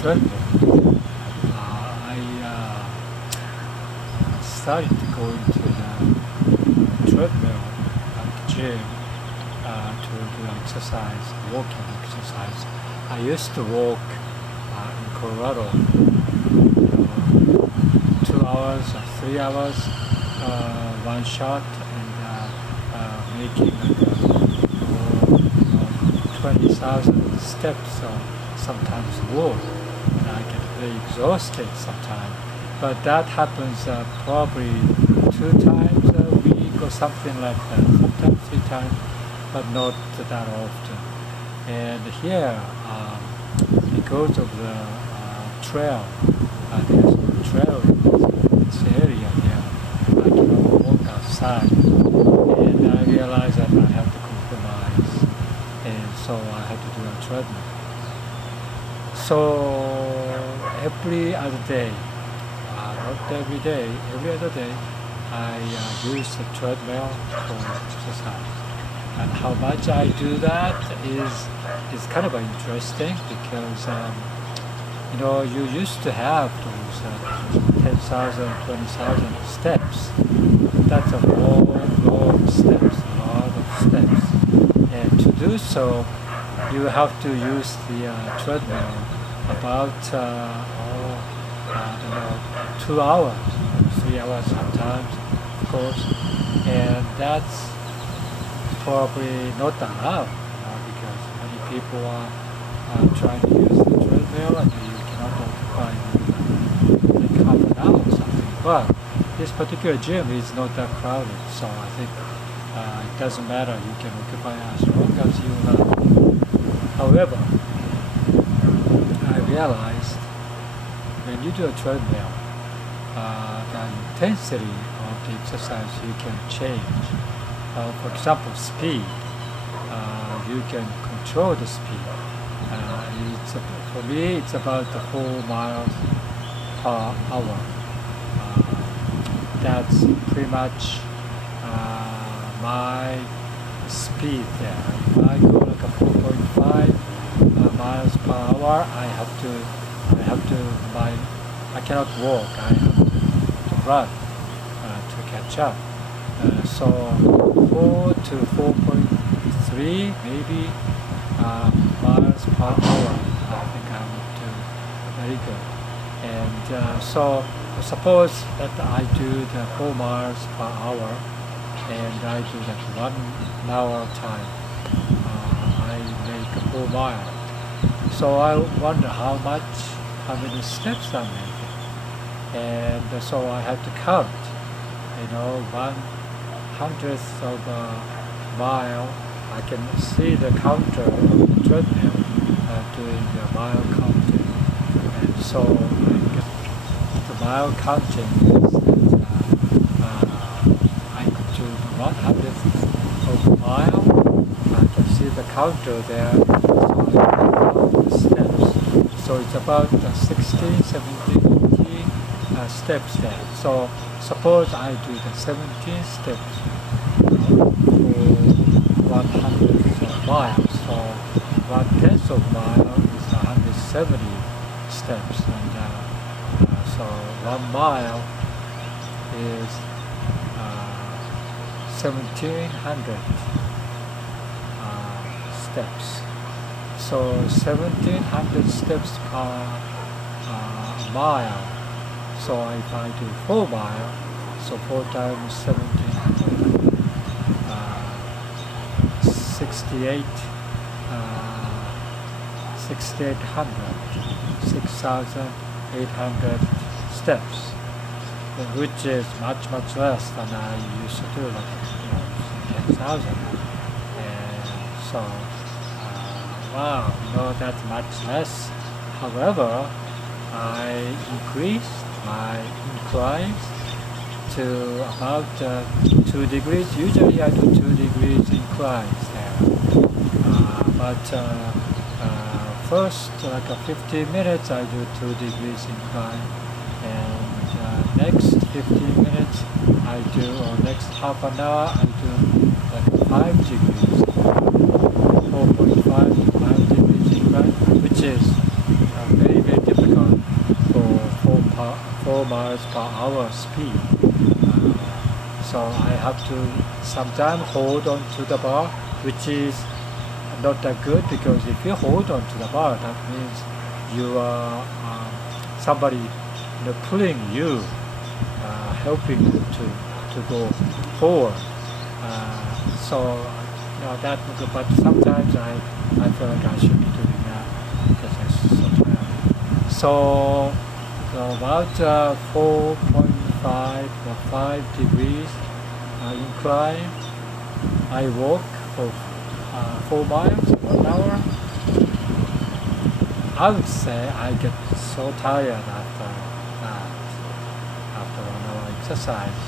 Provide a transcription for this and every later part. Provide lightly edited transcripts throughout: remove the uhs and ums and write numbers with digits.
treadmill. I started to go into the treadmill at the gym to do exercise, walking exercise. I used to walk in Colorado 2 hours or 3 hours, one shot, and making 20,000 steps or sometimes more. And I get very exhausted sometimes. But that happens probably 2 times a week or something like that, sometimes 3 times, but not that often. And here, because of the trail, there's no trail in this area here, I cannot walk outside. And I realized that I have to compromise, and so I had to do a treadmill. So every other day, not every day, every other day, I use the treadmill for exercise. And how much I do that is kind of interesting because you know, you used to have those 10,000, 20,000 steps. That's a long steps, a lot of steps. And to do so, you have to use the treadmill about I don't know, 2 hours, 3 hours sometimes, of course. And that's probably not allowed because many people are trying to use the treadmill and you cannot occupy like half an hour or something. But this particular gym is not that crowded, so I think it doesn't matter. You can occupy as long as you like. However, I realized when you do a treadmill, the intensity of the exercise you can change. For example, speed. You can control the speed. For me, it's about 4 miles per hour. That's pretty much my speed there. If I go like a 4.5 miles per hour, I cannot walk. I have to run to catch up. So 4 to 4.3 maybe miles per hour. I think I would do very good. And so suppose that I do the 4 miles per hour and I do that 1 hour time. I make 4 miles. So I wonder how many steps I'm making. And so I have to count, you know, 1/100th of a mile. I can see the counter of the treadmill doing the mile counting. And so the mile counting is that I could do 1/100th of a mile. I can see the counter there, so I can count the steps. So it's about 16, 17, 18 steps there. So suppose I do the 17 steps for 100 miles. So 1/10 of a mile is 170 steps, and so 1 mile is 1,700 steps. So 1,700 steps per mile. So if I do 4 miles, so 4 times 1,700, 6,800, 6,800 steps, which is much less than I used to do, like 10,000. And so, wow, that's much less. However, I increased my inclines to about 2 degrees. Usually I do 2 degrees inclines there. But first, like 15 minutes, I do 2 degrees incline. And next 15 minutes, or next half an hour, I do like 5 degrees, 4.5 to 5 degrees incline, which is very different miles per hour speed. So I have to sometimes hold on to the bar, which is not that good, because if you hold on to the bar, that means you are somebody pulling you, helping you to go forward. So that, but sometimes I feel like I should be doing that because I'm so tired. So about 4.5 or 5 degrees incline. I walk for 4 miles, 1 hour. I would say I get so tired after that, after 1 hour exercise,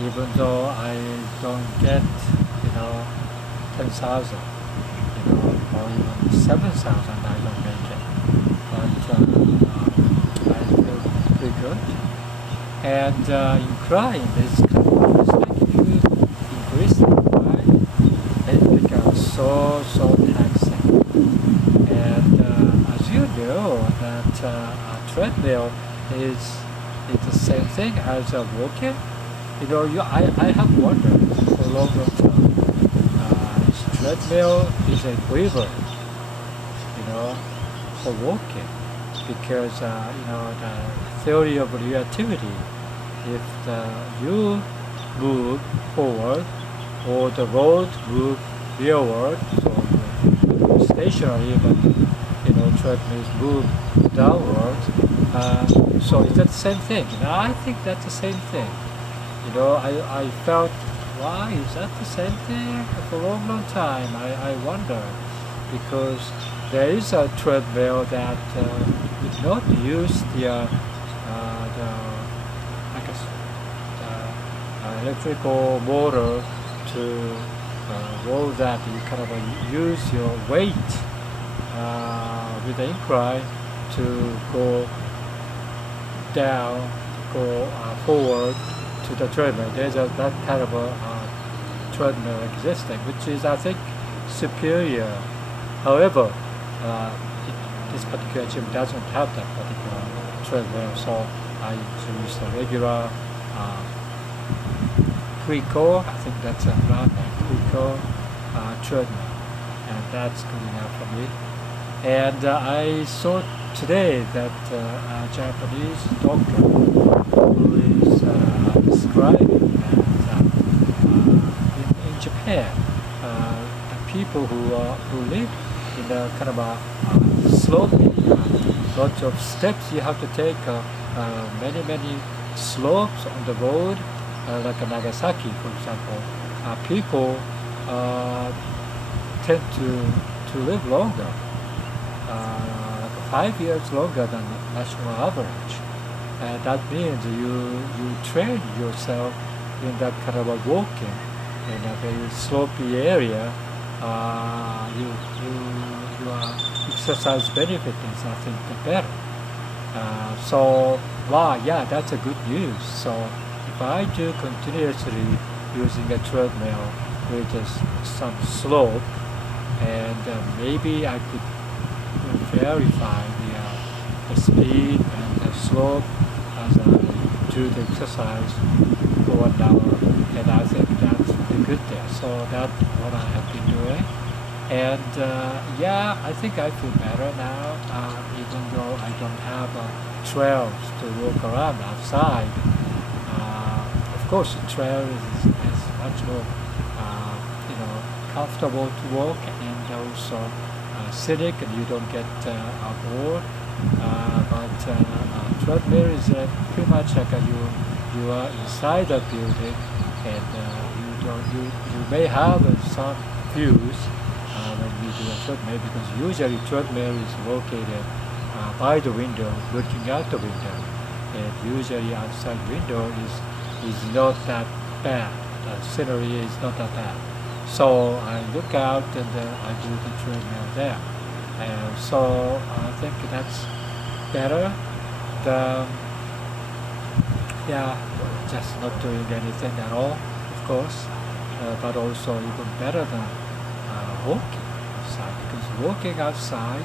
even though I don't get 10,000, or even 7,000. I don't make it, but I feel pretty good. And incline is kind of like if you increase the incline, it becomes so taxing. And as you know, that a treadmill is the same thing as a walking. I have wondered for a long time. Treadmill is a quiver, for walking, because the theory of relativity. If you move forward or the road move rearward, so stationary, but treadmills move downwards. So is that the same thing? I think that's the same thing. I felt, why is that the same thing? For a long time I wondered, because there is a treadmill that would not use the electrical motor to roll that. You kind of use your weight with the incline to go down, go forward to the treadmill. There's that kind of a treadmill existing, which is, I think, superior. However, this particular gym doesn't have that particular treadmill, so I use the regular Quico. I think that's a brand name, Quico treadmill, and that's good enough for me. And I saw today that a Japanese doctor who is describing that in Japan, people who live in a kind of a sloping, lots of steps you have to take, many slopes on the road, like Nagasaki, for example. People tend to live longer, like 5 years longer than the national average. And that means you train yourself in that kind of a walking in a very slopey area. Your exercise benefit is, I think, better. So, wow, yeah, that's a good news. So if I do continuously using a treadmill with some slope, and maybe I could verify the speed and the slope as I do the exercise for 1 hour, and I think that's pretty good there. So that's what I have been doing. And yeah, I think I feel better now, even though I don't have trails to walk around outside. Of course, the trail is much more comfortable to walk, and also scenic, and you don't get bored. But treadmill is pretty much like you are inside the building, and you may have some views when you do a treadmill, because usually treadmill is located by the window, looking out the window, and usually outside window is not that bad. The scenery is not that bad. So I look out and I do the treadmill there. And so I think that's better than, just not doing anything at all, of course, but also even better than walking outside, because walking outside,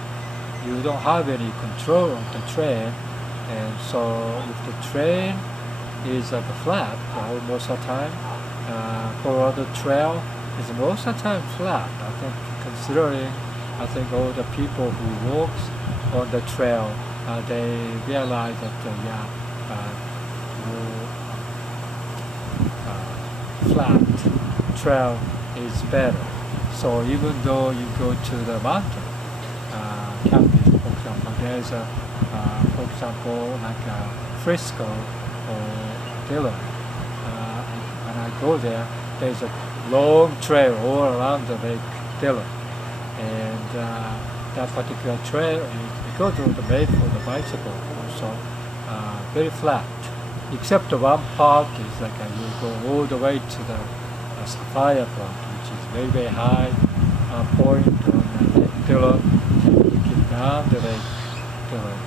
you don't have any control of the train, And so if the train is flat most of the time, for the trail is most of the time flat. I think considering, I think all the people who walks on the trail, they realize that flat trail is better. So even though you go to the mountain, camping, for example, there's for example, like Frisco or Dillon. When I go there, there's a long trail all around the Lake Dillon, and that particular trail is, because of the made for the bicycle, also very flat. Except the one part is like you go all the way to the Sapphire Point, which is very, very high point on Lake Dillon, looking down the Lake Dillon.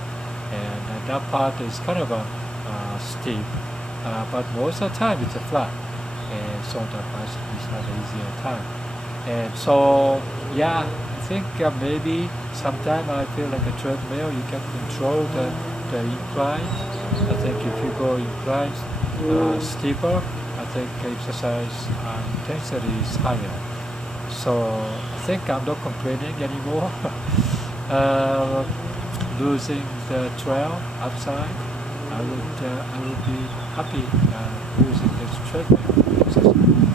And that part is kind of steep, but most of the time it's flat, and so the bicycle is not easier time. And so, yeah, I think maybe sometime I feel like a treadmill, you can control the incline. I think if you go incline steeper, I think exercise intensity is higher. So I think I'm not complaining anymore. Losing the trail outside, I would be happy using this treadmill exercise.